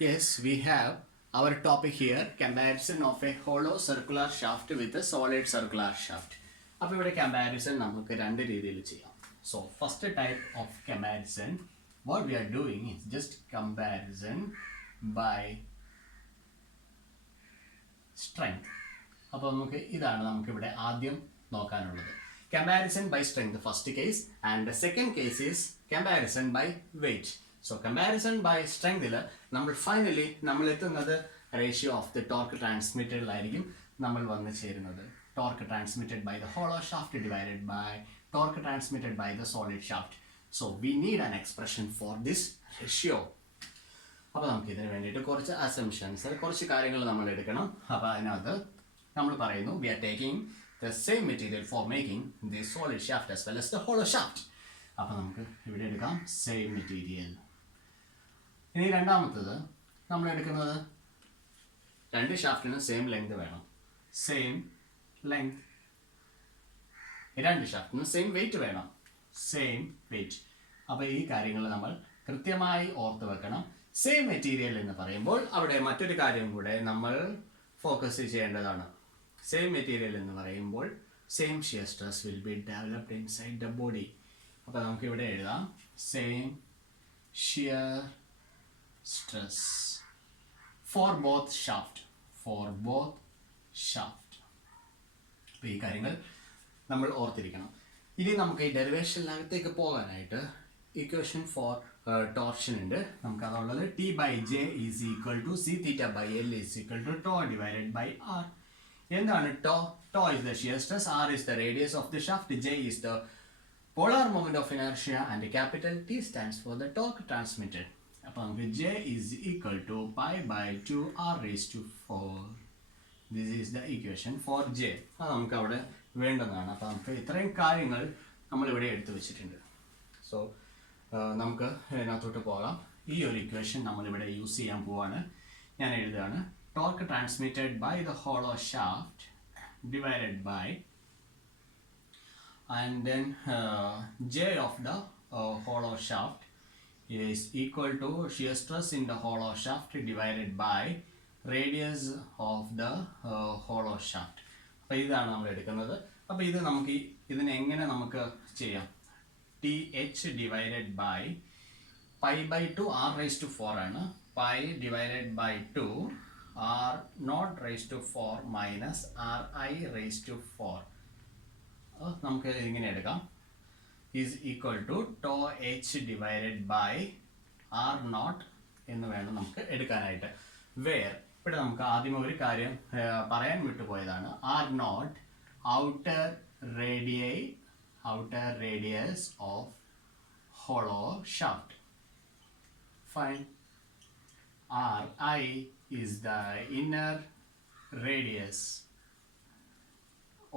Yes, we have our topic here, comparison of a hollow circular shaft with a solid circular shaft. അപ്പോൾ ഇവിടെ comparison നമുക്ക് രണ്ട് രീതിയിൽ ചെയ്യാം. So first type of comparison what we are doing is just comparison by strength. അപ്പോൾ ഇതാണ് നമുക്കിവിടെ ആദ്യം നോക്കാനുള്ളത്. Comparison by strength first case and second case is comparison by weight. So comparison by സ്ട്രെങ്തിൽ നമ്മൾ എത്തുന്നത് റേഷ്യോ ഓഫ് ദി ടോർക്ക് ട്രാൻസ്മിറ്റഡിലായിരിക്കും നമ്മൾ വന്ന് ചേരുന്നത്. Torque transmitted by the hollow shaft divided by torque transmitted by the solid shaft. So we need an expression for this ratio. അപ്പോൾ നമുക്ക് ഇതിന് വേണ്ടിയിട്ട് കുറച്ച് അസംഷൻസ്, കുറച്ച് കാര്യങ്ങൾ നമ്മൾ എടുക്കണം. അപ്പോൾ അതിനകത്ത് നമ്മൾ പറയുന്നു we are taking the same material for making the solid shaft as well as the hollow shaft. അപ്പോൾ നമുക്ക് ഇവിടെ എടുക്കാം same material. ഇനി രണ്ടാമത്തത് നമ്മൾ എടുക്കുന്നത് രണ്ട് ഷാഫ്റ്റിനും സെയിം ലെങ്ത് വേണം. Same length. രണ്ട് ഷാഫ്റ്റിനും സെയിം വെയിറ്റ് വേണം. Same wait. അപ്പോൾ ഈ കാര്യങ്ങൾ നമ്മൾ കൃത്യമായി ഓർത്ത് വെക്കണം. സെയിം മെറ്റീരിയൽ എന്ന് പറയുമ്പോൾ അവിടെ മറ്റൊരു കാര്യം കൂടെ നമ്മൾ ഫോക്കസ് ചെയ്യേണ്ടതാണ്. സെയിം മെറ്റീരിയൽ എന്ന് പറയുമ്പോൾ same shear stress will be developed inside the body. അപ്പോൾ നമുക്ക് ഇവിടെ എഴുതാം same shear stress for both shaft. അപ്പോൾ ഈ കാര്യങ്ങൾ നമ്മൾ ഓർത്തിരിക്കണം. ഇനി നമുക്ക് ഈ ഡെറിവേഷനിനകത്തേക്ക് പോകാനായിട്ട് ഇക്വേഷൻ ഫോർ ടോർഷൻ ഉണ്ട്. നമുക്ക് അതുള്ളത് T by J is equal to C theta by L is equal to tau divided by R. എന്താണ് tau? Tau is the shear stress, R is the radius of the shaft, J is the polar moment of inertia and capital T stands for the torque transmitted. അപ്പോൾ നമുക്ക് J is equal to pi by 2 r raised to 4. This is the equation for J. അത് നമുക്ക് അവിടെ വേണ്ടതാണ്. അപ്പോൾ നമുക്ക് ഇത്രയും കാര്യങ്ങൾ നമ്മളിവിടെ എടുത്തു വെച്ചിട്ടുണ്ട്. സോ നമുക്ക് ഇതിനകത്തോട്ട് പോകാം. ഈ ഒരു ഇക്വേഷൻ നമ്മളിവിടെ യൂസ് ചെയ്യാൻ പോവാണ്. ഞാൻ എഴുതുകയാണ് torque transmitted by the hollow shaft divided by and then J of the hollow shaft is equal to shear stress in the hollow shaft divided by radius of the hollow shaft. അപ്പോൾ ഇതാണ് നമ്മൾ എടുക്കുന്നത്. അപ്പോൾ ഇത് നമുക്ക് ഇതിനെ എങ്ങനെ നമുക്ക് ചെയ്യാം? T H divided by pi by 2 R raise to 4 ആണ്. Pi divided by 2 R naught raise to 4 minus R I raise to 4. നമുക്ക് ഇങ്ങനെ എടുക്കാം is equal to tau H divided by R naught എന്ന് വേണം നമുക്ക് എടുക്കാനായിട്ട്. വേർ ഇവിടെ നമുക്ക് ആദ്യം ഒരു കാര്യം പറയാൻ വിട്ടുപോയതാണ്. R naught outer radius of hollow shaft. Fine. R I is the inner radius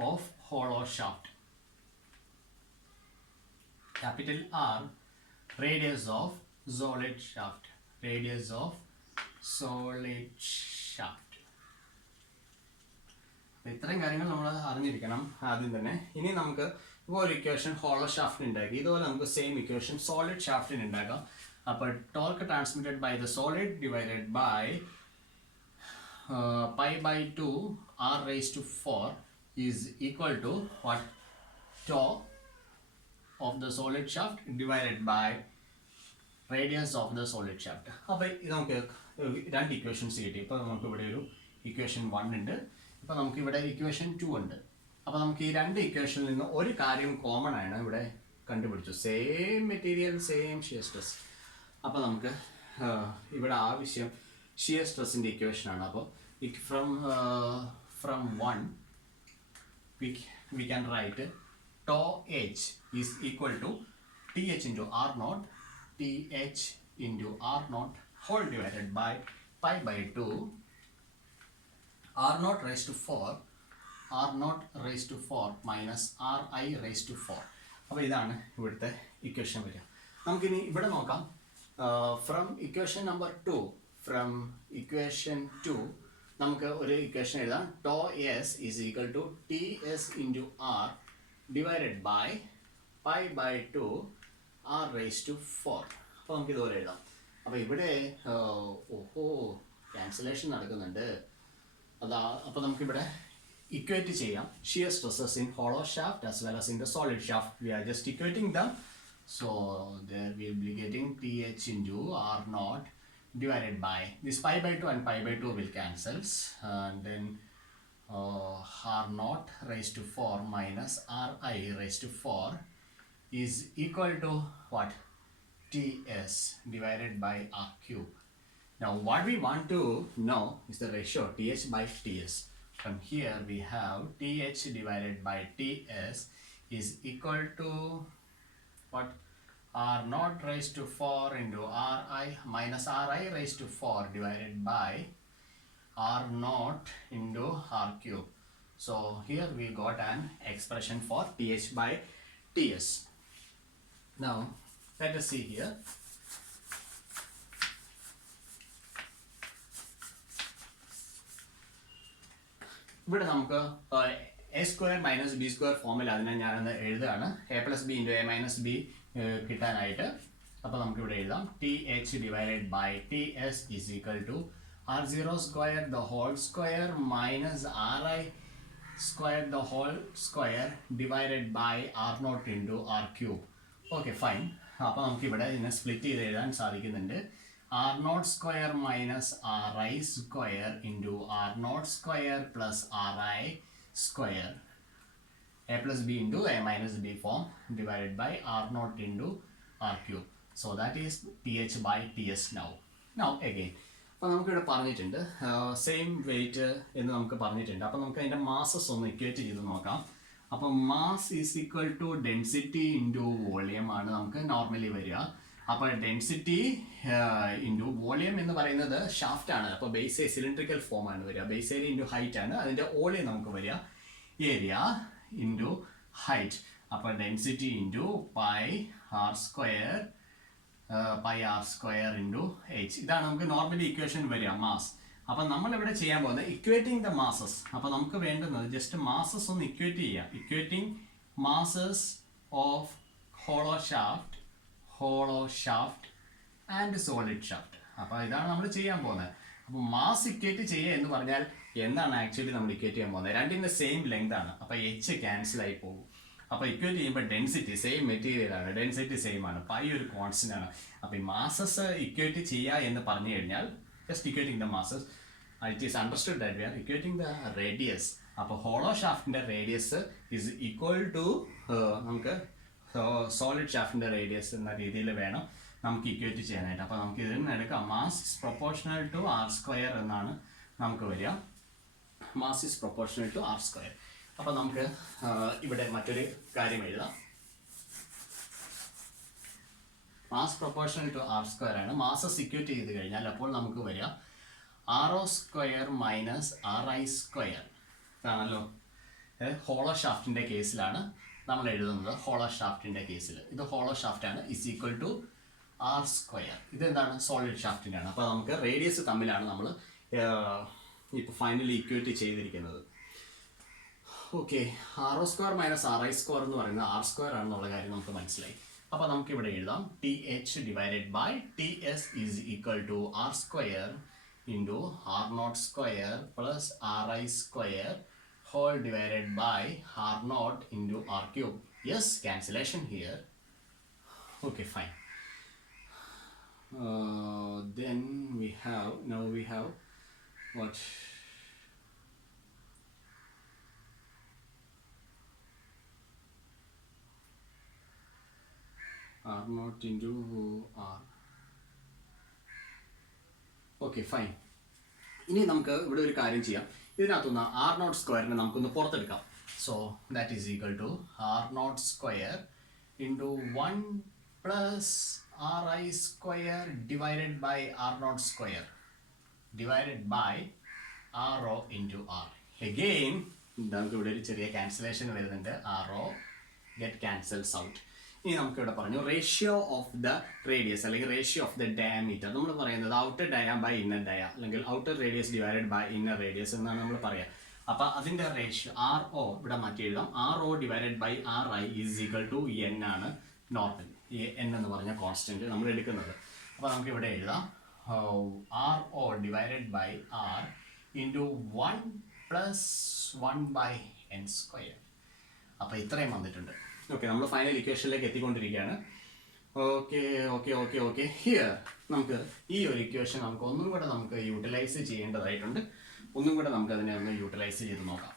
of hollow shaft. Capital R radius of solid shaft. ഇത്രയും കാര്യങ്ങൾ നമ്മൾ അറിഞ്ഞിരിക്കണം ആദ്യം തന്നെ. ഇനി നമുക്ക് ഇപ്പോൾ ഒരു ഇക്വേഷൻ ഹോളോ ഷാഫ്റ്റിന് ഉണ്ടാക്കി. ഇതുപോലെ നമുക്ക് സെയിം ഇക്വേഷൻ സോളിഡ് ഷാഫ്റ്റിന് ഉണ്ടാക്കാം. അപ്പോൾ torque transmitted by the solid divided by pi by 2 r raised to 4 is equal to what? Tau of the solid shaft divided by radius of the solid shaft. അപ്പോൾ ഇത് നമുക്ക് രണ്ട് equations കിട്ടി. ഇപ്പോൾ നമുക്ക് ഇവിടെ ഒരു ഇക്വേഷൻ 1 ഉണ്ട്. ഇപ്പോൾ നമുക്ക് ഇവിടെ ഇക്വേഷൻ 2 ഉണ്ട്. അപ്പോൾ നമുക്ക് ഈ രണ്ട് ഇക്വേഷനിൽ നിന്ന് ഒരു കാര്യം കോമൺ ആണ് ഇവിടെ കണ്ടുപിടിച്ചു. Same material, same shear stress. അപ്പോൾ നമുക്ക് ഇവിടെ ആവശ്യം ഷിയർ സ്ട്രെസ്സിൻ്റെ ഇക്വേഷനാണ്. അപ്പോൾ from 1 we can write tau h is equal to th into r naught whole divided by pi by 2 r naught raised to 4 minus ri raised to 4. അപ്പോൾ ഇതാണ് ഇവിടുത്തെ equation വരിക. നമുക്കിനി ഇവിടെ നോക്കാം. ഫ്രം ഇക്വേഷൻ നമ്പർ 2 നമുക്ക് ഒരു ഇക്വേഷൻ എഴുതാം. Tau S is equal to T S into R divided by pi by 2 R raise to 4. അപ്പോൾ നമുക്ക് ഇതുപോലെ എഴുതാം. അപ്പോൾ ഇവിടെ ഓഹോ ക്യാൻസലേഷൻ നടക്കുന്നുണ്ട്. അപ്പോൾ നമുക്കിവിടെ ഇക്വേറ്റ് ചെയ്യാം shear stresses in hollow shaft as well as in the solid shaft. We are just equating them. So there we will be getting TH into R naught divided by this pi by 2 and pi by 2 will cancels, and then R naught raised to 4 minus Ri raised to 4 is equal to what? TS divided by R cube. Now what we want to know is the ratio TH by TS. From here we have TH divided by TS is equal to what? R naught raised to 4 into Ri minus Ri raised to 4 divided by R naught into R cube. So here we got an expression for TH by TS. Now let us see here. ഇവിടെ നമുക്ക് A square minus B square ഫോമിൽ അതിനെ ഞാനൊന്ന് എഴുതുകയാണ്. A plus B into A minus B കിട്ടാനായിട്ട്. അപ്പോൾ നമുക്കിവിടെ എഴുതാം T H divided by T S is equal to R zero square the whole square minus R I square the whole square divided by R naught into R cube. Okay fine. അപ്പോൾ നമുക്കിവിടെ ഇതിനെ split ചെയ്ത് എഴുതാൻ സാധിക്കുന്നുണ്ട്. R naught square minus Ri square into R naught square plus Ri square, a plus b into a minus b form divided by R naught into R cube. So that is TH by TS now. Now again, അപ്പോൾ നമുക്കിവിടെ പറഞ്ഞിട്ടുണ്ട് same wait എന്ന് നമുക്ക് പറഞ്ഞിട്ടുണ്ട്. അപ്പോൾ നമുക്ക് അതിൻ്റെ masses ഒന്ന് ഇക്വേറ്റ് ചെയ്ത് നോക്കാം. അപ്പോൾ mass is equal to density into volume ആണ് നമുക്ക് നോർമലി വരിക. അപ്പോൾ ഡെൻസിറ്റി ഇൻറ്റു വോളിയം എന്ന് പറയുന്നത് ഷാഫ്റ്റ് ആണ്. അപ്പോൾ ബേസ് സിലിണ്ട്രിക്കൽ ഫോം ആണ് വരിക. ബേസ് ഏരിയ ഇൻറ്റു ഹൈറ്റ് ആണ്. അതിൻ്റെ വോളിയം നമുക്ക് വരിക ഏരിയ ഇൻറ്റു ഹൈറ്റ്. അപ്പോൾ density into pi R square into H. ഇതാണ് നമുക്ക് നോർമലി ഇക്വേഷൻ വരിക മാസ്. അപ്പം നമ്മളിവിടെ ചെയ്യാൻ പോകുന്നത് ഇക്വേറ്റിംഗ് ദ മാസസ്. അപ്പോൾ നമുക്ക് വേണ്ടുന്നത് ജസ്റ്റ് മാസസ് ഒന്ന് ഇക്വേറ്റ് ചെയ്യാം. Equating masses of hollow shaft and solid shaft. അപ്പോൾ ഇതാണ് നമ്മൾ ചെയ്യാൻ പോകുന്നത്. അപ്പോൾ മാസ് ഇക്വേറ്റ് ചെയ്യുക എന്ന് പറഞ്ഞാൽ എന്താണ് ആക്ച്വലി നമ്മൾ ഇക്വേറ്റ് ചെയ്യാൻ പോകുന്നത്? രണ്ടിൻ്റെ സെയിം ലെങ്ത് ആണ്. അപ്പോൾ എച്ച് ക്യാൻസൽ ആയി പോകും. അപ്പോൾ ഇക്വേറ്റ് ചെയ്യുമ്പോൾ ഡെൻസിറ്റി സെയിം മെറ്റീരിയൽ ആണ്, ഡെൻസിറ്റി സെയിം ആണ്, പൈ ഒരു കോൺസ്റ്റന്റ് ആണ്. അപ്പോൾ ഈ മാസസ് ഇക്വേറ്റ് ചെയ്യുക എന്ന് പറഞ്ഞു കഴിഞ്ഞാൽ just equating the masses. It is understood that we are equating the radius. അപ്പോൾ ഹോളോ ഷാഫ്റ്റിൻ്റെ റേഡിയസ് ഈസ് ഈക്വൽ ടു നമുക്ക് സോളിഡ് ഷാഫ്റ്റിൻ്റെ റേഡിയസ് എന്ന രീതിയിൽ വേണം നമുക്ക് ഇക്വേറ്റ് ചെയ്യാനായിട്ട്. അപ്പോൾ നമുക്ക് ഇതിൽ നിന്ന് എടുക്കാം mass is proportional to R square എന്നാണ് നമുക്ക് വരിക. Mass is proportional to R square. അപ്പോൾ നമുക്ക് ഇവിടെ മറ്റൊരു കാര്യം എഴുതാം. Mass proportional to R square ആണ്. മാസസ് ഇക്വേറ്റ് ചെയ്ത് കഴിഞ്ഞാൽ അപ്പോൾ നമുക്ക് വരിക R O square minus R I square ആണല്ലോ. ഹോളോ ഷാഫ്റ്റിൻ്റെ കേസിലാണ് നമ്മൾ എഴുതുന്നത്. ഹോളോ ഷാഫ്റ്റിൻ്റെ കേസിൽ ഇത് ഹോളോ ഷാഫ്റ്റ് ആണ് is equal to R square. ഇതെന്താണ്? സോളിഡ് ഷാഫ്റ്റിൻ്റെ ആണ്. അപ്പോൾ നമുക്ക് റേഡിയസ് തമ്മിലാണ് നമ്മൾ ഇപ്പോൾ ഫൈനലി ഇക്വേറ്റ് ചെയ്തിരിക്കുന്നത്. Okay, R O square minus R I square എന്ന് പറയുന്നത് ആർ സ്ക്വയർ ആണെന്നുള്ള കാര്യം നമുക്ക് മനസ്സിലായി. അപ്പോൾ നമുക്ക് ഇവിടെ എഴുതാം T H divided by T S is equal to R square into R naught square plus R I square whole divided by R naught into R cube. Yes, cancellation here. Okay, fine. Then we have what? R naught into R. Okay, fine. ഇനി നമുക്ക് ഇവിടെ ഒരു കാര്യം ചെയ്യാം. ഇതിനകത്തുനിന്ന് R naught സ്ക്വയറിനെ നമുക്കൊന്ന് പുറത്തെടുക്കാം. So that is equal to R naught square into 1 plus R I square divided by R naught square divided by R O into R. Again നമുക്ക് ഇവിടെ ഒരു ചെറിയ ക്യാൻസലേഷൻ വരുന്നുണ്ട്. R O get cancels out. ഇനി നമുക്കിവിടെ പറഞ്ഞു ratio of the radius അല്ലെങ്കിൽ ratio of the diameter. നമ്മൾ പറയുന്നത് outer dia by inner dia അല്ലെങ്കിൽ outer radius divided by inner radius എന്നാണ് നമ്മൾ പറയുക. അപ്പോൾ അതിൻ്റെ റേഷ്യോ ആർ ഒ ഇവിടെ മാറ്റി എഴുതാം. R O divided by R I is equal to N ആണ് നോർമൽ. എൻ എന്ന് പറഞ്ഞ കോൺസ്റ്റൻറ്റ് നമ്മൾ എടുക്കുന്നത്. അപ്പോൾ നമുക്ക് ഇവിടെ എഴുതാം R O divided by R into 1 plus 1 by N square. അപ്പോൾ ഇത്രയും വന്നിട്ടുണ്ട്. ഓക്കെ, നമ്മൾ ഫൈനൽ ഇക്വേഷനിലേക്ക് എത്തിക്കൊണ്ടിരിക്കുകയാണ്. Okay okay okay okay here നമുക്ക് ഈ ഒരു ഇക്വേഷൻ നമുക്ക് ഒന്നും കൂടെ നമുക്ക് യൂട്ടിലൈസ് ചെയ്യേണ്ടതായിട്ടുണ്ട്. ഒന്നും കൂടെ നമുക്ക് അതിനെ ഒന്ന് യൂട്ടിലൈസ് ചെയ്ത് നോക്കാം.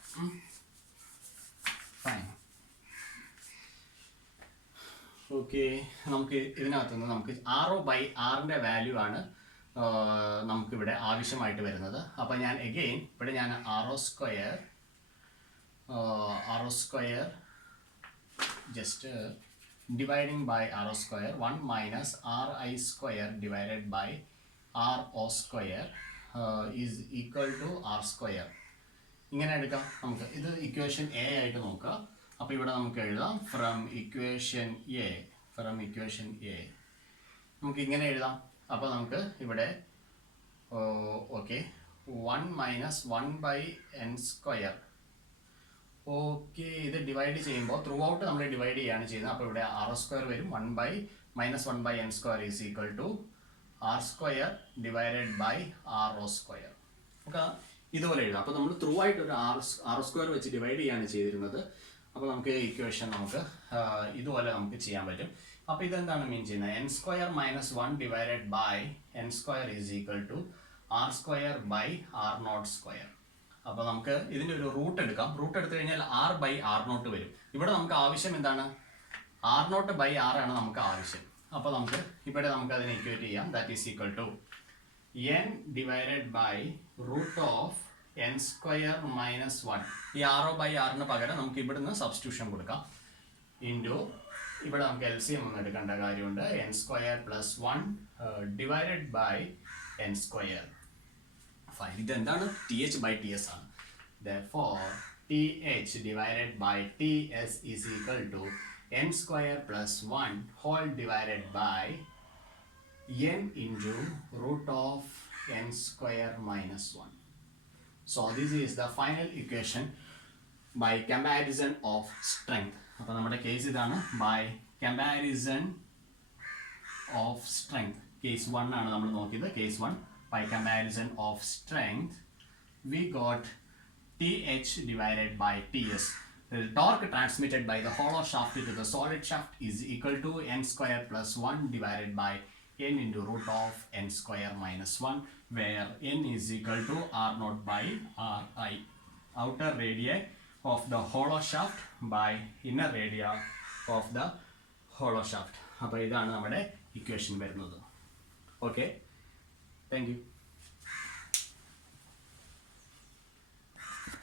ഫൈൻ. ഓക്കെ, നമുക്ക് ഇതിനകത്ത് നിന്ന് നമുക്ക് ആർ ഒ ബൈ ആറിൻ്റെ വാല്യൂ ആണ് നമുക്കിവിടെ ആവശ്യമായിട്ട് വരുന്നത്. അപ്പോൾ ഞാൻ എഗെയിൻ ഇവിടെ ഞാൻ R O square just dividing by r square 1 minus ri square divided by ro square is equal to r square. ഇങ്ങനെ എടുക്കാം നമുക്ക്. ഇത് ഇക്വേഷൻ എ ആയിട്ട് നോക്കുക. അപ്പോൾ ഇവിടെ നമുക്ക് എഴുതാം ഫ്രം ഇക്വേഷൻ എ നമുക്ക് ഇങ്ങനെ എഴുതാം. അപ്പോൾ നമുക്ക് ഇവിടെ okay 1 minus 1 by N square. Okay, ഇത് ഡിവൈഡ് ചെയ്യുമ്പോൾ ത്രൂ ഔട്ട് നമ്മൾ ഡിവൈഡ് ചെയ്യാണ് ചെയ്യുന്നത്. അപ്പോൾ ഇവിടെ ആർ സ്ക്വയർ വരും. 1 by minus 1 by N square is equal to R square divided by R O square. നമുക്ക് ഇതുപോലെ എഴുതാം. അപ്പോൾ നമ്മൾ ത്രൂ ആയിട്ട് ഒരു ആർ സ്ക്വയർ വെച്ച് ഡിവൈഡ് ചെയ്യാണ് ചെയ്തിരുന്നത്. അപ്പോൾ നമുക്ക് ഇക്വേഷൻ നമുക്ക് ഇതുപോലെ നമുക്ക് ചെയ്യാൻ പറ്റും. അപ്പോൾ ഇതെന്താണ് മീൻ ചെയ്യുന്നത്? N square minus 1 divided by N square is equal to R square by R naught square. അപ്പോൾ നമുക്ക് ഇതിൻ്റെ ഒരു റൂട്ട് എടുക്കാം. റൂട്ട് എടുത്തു കഴിഞ്ഞാൽ ആർ ബൈ ആർ നോട്ട് വരും. ഇവിടെ നമുക്ക് ആവശ്യം എന്താണ്? ആർ നോട്ട് ബൈ ആർ ആണ് നമുക്ക് ആവശ്യം. അപ്പോൾ നമുക്ക് ഇവിടെ നമുക്ക് അതിനെ ഇക്വേറ്റ് ചെയ്യാം. That is equal to N divided by root of N square minus 1. ഈ ആർ ഒ ബൈ ആറിന് പകരം നമുക്ക് ഇവിടുന്ന് സബ്സ്റ്റിറ്റ്യൂഷൻ കൊടുക്കാം. ഇൻറ്റു ഇവിടെ നമുക്ക് എൽ സി എം ഒന്നും എടുക്കേണ്ട കാര്യമുണ്ട്. N square plus 1 divided by N square. ഇതെന്താണ്? T H by T S ആണ്. Therefore, TH divided by TS is equal to n square plus 1 whole divided by n into root of n square minus 1. So this is the final equation by comparison of strength. അപ്പോൾ നമ്മുടെ case ഇതാണ്. by comparison of strength. Case 1 ആണ് നമ്മൾ നോക്കിയത്. Case 1 by comparison of strength we got TH divided by TS. The torque transmitted by the hollow shaft to the solid shaft is equal to n square plus 1 divided by n into root of n square minus 1, where n is equal to r naught by ri. Outer radii of the hollow shaft by inner radii of the hollow shaft. അപ്പോൾ ഇതാണ് നമ്മുടെ equation വരുന്നത്. Okay, thank you.